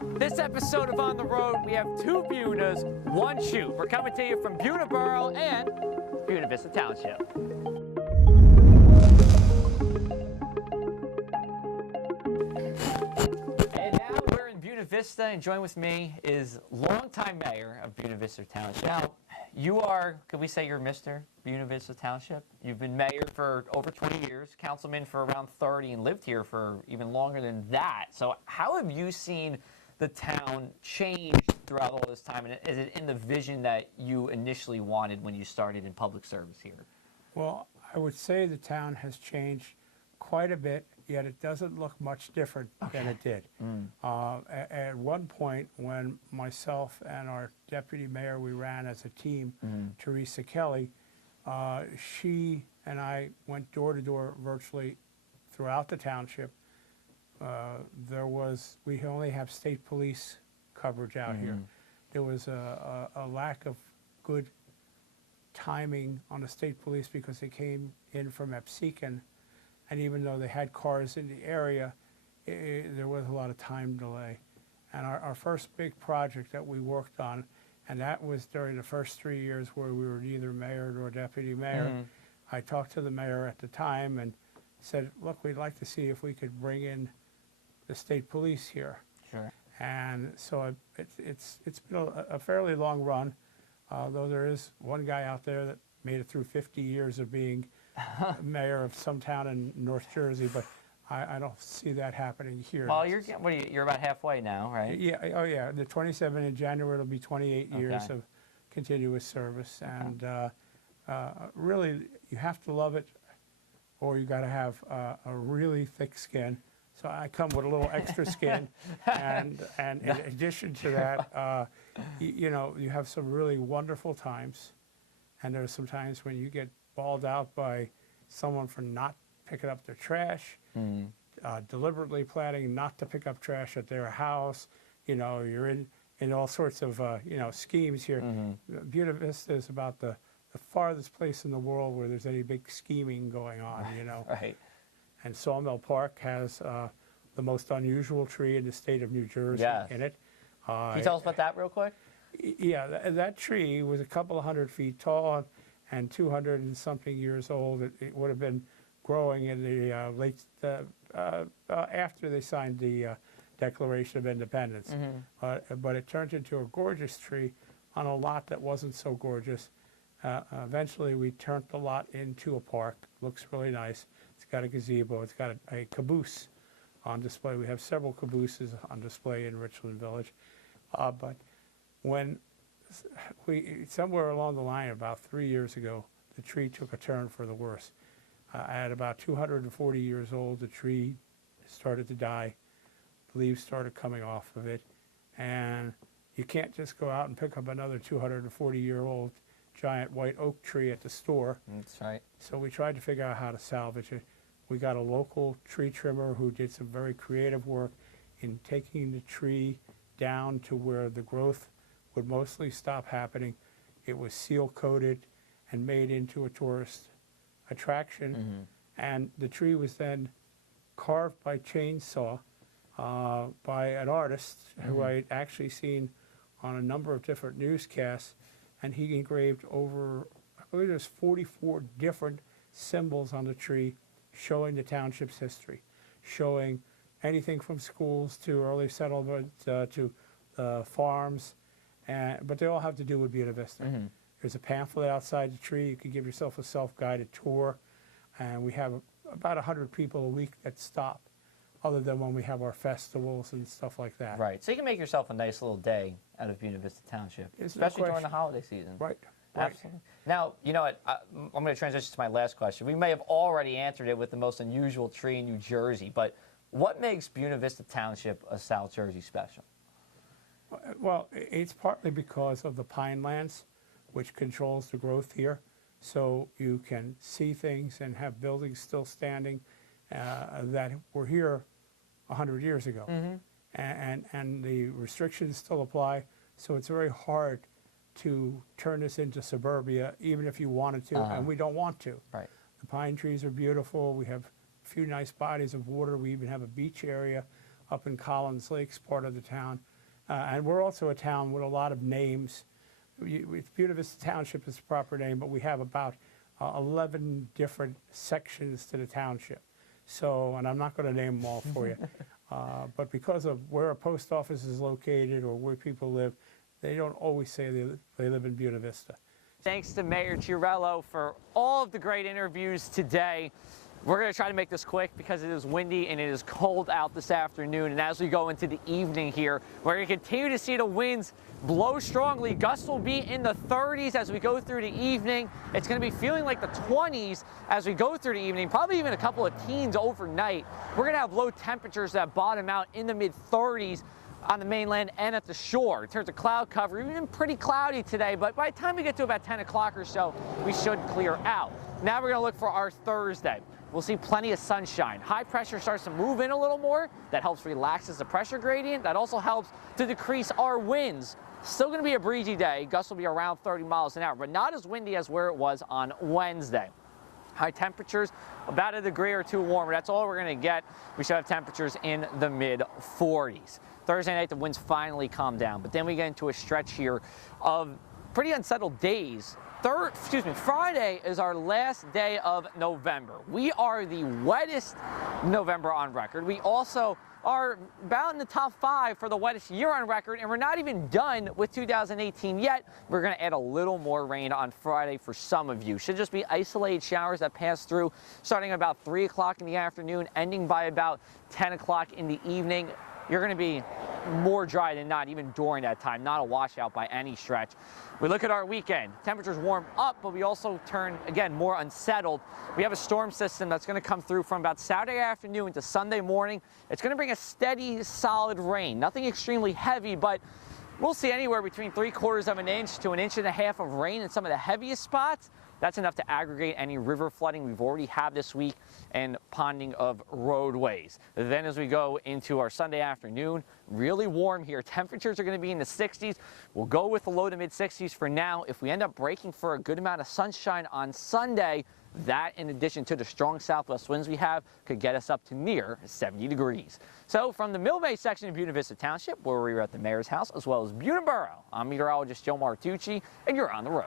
This episode of On the Road, we have two Bunas, one shoot. We're coming to you from Buena Borough and Buena Vista Township. And now we're in Buena Vista, and join with me is longtime mayor of Buena Vista Township. Now, you are, could we say you're Mr. Buena Vista Township? You've been mayor for over 20 years, councilman for around 30, and lived here for even longer than that. So how have you seen the town changed throughout all this time, and is it in the vision that you initially wanted when you started in public service here? Well, I would say the town has changed quite a bit, yet it doesn't look much different than it did. At one point, when myself and our deputy mayor, we ran as a team, Teresa Kelly, she and I went door to door virtually throughout the township. We only have state police coverage out here. There was a lack of good timing on the state police because they came in from Epsiode, and even though they had cars in the area, there was a lot of time delay. And our first big project that we worked on, and that was during the first 3 years where we were neither mayor nor deputy mayor, I talked to the mayor at the time and said, look, we'd like to see if we could bring in the state police here. Sure. And so it's been a fairly long run, though there is one guy out there that made it through 50 years of being mayor of some town in North Jersey, but I don't see that happening here. Well, you're about halfway now, right? Yeah, oh yeah, the 27 in January, it'll be 28 years of continuous service, and really, you have to love it, or you got to have a really thick skin. So I come with a little extra skin, and in addition to that, you know, you have some really wonderful times, and there's some times when you get bawled out by someone for not picking up their trash, deliberately planning not to pick up trash at their house. You know, you're in all sorts of you know, schemes here. Buena Vista is about the farthest place in the world where there's any big scheming going on. You know. Right. And Sawmill Park has the most unusual tree in the state of New Jersey in it. Can you tell us about that real quick? Yeah, that tree was a couple of 100 feet tall and 200 and something years old. It would have been growing in the late, after they signed the Declaration of Independence. But it turned into a gorgeous tree on a lot that wasn't so gorgeous. Eventually, we turned the lot into a park. Looks really nice. It's got a gazebo. It's got a caboose on display. We have several cabooses on display in Richland Village. But when somewhere along the line, about 3 years ago, the tree took a turn for the worse. At about 240 years old, the tree started to die. The leaves started coming off of it. And you can't just go out and pick up another 240-year-old giant white oak tree at the store. That's right. So we tried to figure out how to salvage it. We got a local tree trimmer who did some very creative work in taking the tree down to where the growth would mostly stop happening. It was seal coated and made into a tourist attraction. And the tree was then carved by chainsaw by an artist who I'd actually seen on a number of different newscasts. And he engraved over, I believe there's 44 different symbols on the tree showing the township's history, showing anything from schools to early settlement to farms, but they all have to do with Buena Vista. There's a pamphlet outside the tree. You can give yourself a self-guided tour, and we have about 100 people a week that stop, other than when we have our festivals and stuff like that. Right. So you can make yourself a nice little day out of Buena Vista Township, especially during the holiday season. Right. Absolutely. Now, you know what? I'm going to transition to my last question. We may have already answered it with the most unusual tree in New Jersey, but what makes Buena Vista Township a South Jersey special? Well, it's partly because of the pine lands, which controls the growth here. So you can see things and have buildings still standing that were here 100 years ago. And the restrictions still apply. So it's very hard to turn this into suburbia, even if you wanted to, and we don't want to. Right. The pine trees are beautiful. We have a few nice bodies of water. We even have a beach area up in Collins Lakes part of the town. And we're also a town with a lot of names. Buena Vista Township is the proper name, but we have about 11 different sections to the township. So, and I'm not going to name them all for you, but because of where a post office is located or where people live, they don't always say they live in Buena Vista. Thanks to Mayor Chiarello for all of the great interviews today. We're going to try to make this quick because it is windy and it is cold out this afternoon. And as we go into the evening here, we're going to continue to see the winds blow strongly. Gusts will be in the 30s as we go through the evening. It's going to be feeling like the 20s as we go through the evening, probably even a couple of teens overnight. We're going to have low temperatures that bottom out in the mid-30s on the mainland and at the shore. In terms of cloud cover, we've been pretty cloudy today, but by the time we get to about 10 o'clock or so, we should clear out. Now we're going to look for our Thursday. We'll see plenty of sunshine. High pressure starts to move in a little more. That helps relaxes the pressure gradient. That also helps to decrease our winds. Still going to be a breezy day. Gusts will be around 30 miles an hour, but not as windy as where it was on Wednesday. High temperatures, about a degree or two warmer. That's all we're going to get. We should have temperatures in the mid-40s. Thursday night, the winds finally calm down, but then we get into a stretch here of pretty unsettled days. Friday is our last day of November. We are the wettest November on record. We also are about in the top 5 for the wettest year on record, and we're not even done with 2018 yet. We're going to add a little more rain on Friday for some of you. Should just be isolated showers that pass through starting about 3 o'clock in the afternoon, ending by about 10 o'clock in the evening. You're going to be more dry than not, even during that time. Not a washout by any stretch. We look at our weekend. Temperatures warm up, but we also turn, again, more unsettled. We have a storm system that's going to come through from about Saturday afternoon to Sunday morning. It's going to bring a steady, solid rain. Nothing extremely heavy, but we'll see anywhere between 3/4 of an inch to 1.5 inches of rain in some of the heaviest spots. That's enough to aggregate any river flooding we've already had this week and ponding of roadways. Then as we go into our Sunday afternoon, really warm here. Temperatures are going to be in the 60s. We'll go with the low to mid 60s for now. If we end up breaking for a good amount of sunshine on Sunday, that in addition to the strong southwest winds we have could get us up to near 70 degrees. So from the Mill Bay section of Buena Vista Township, where we were at the mayor's house, as well as Buena Borough, I'm meteorologist Joe Martucci, and you're on the road.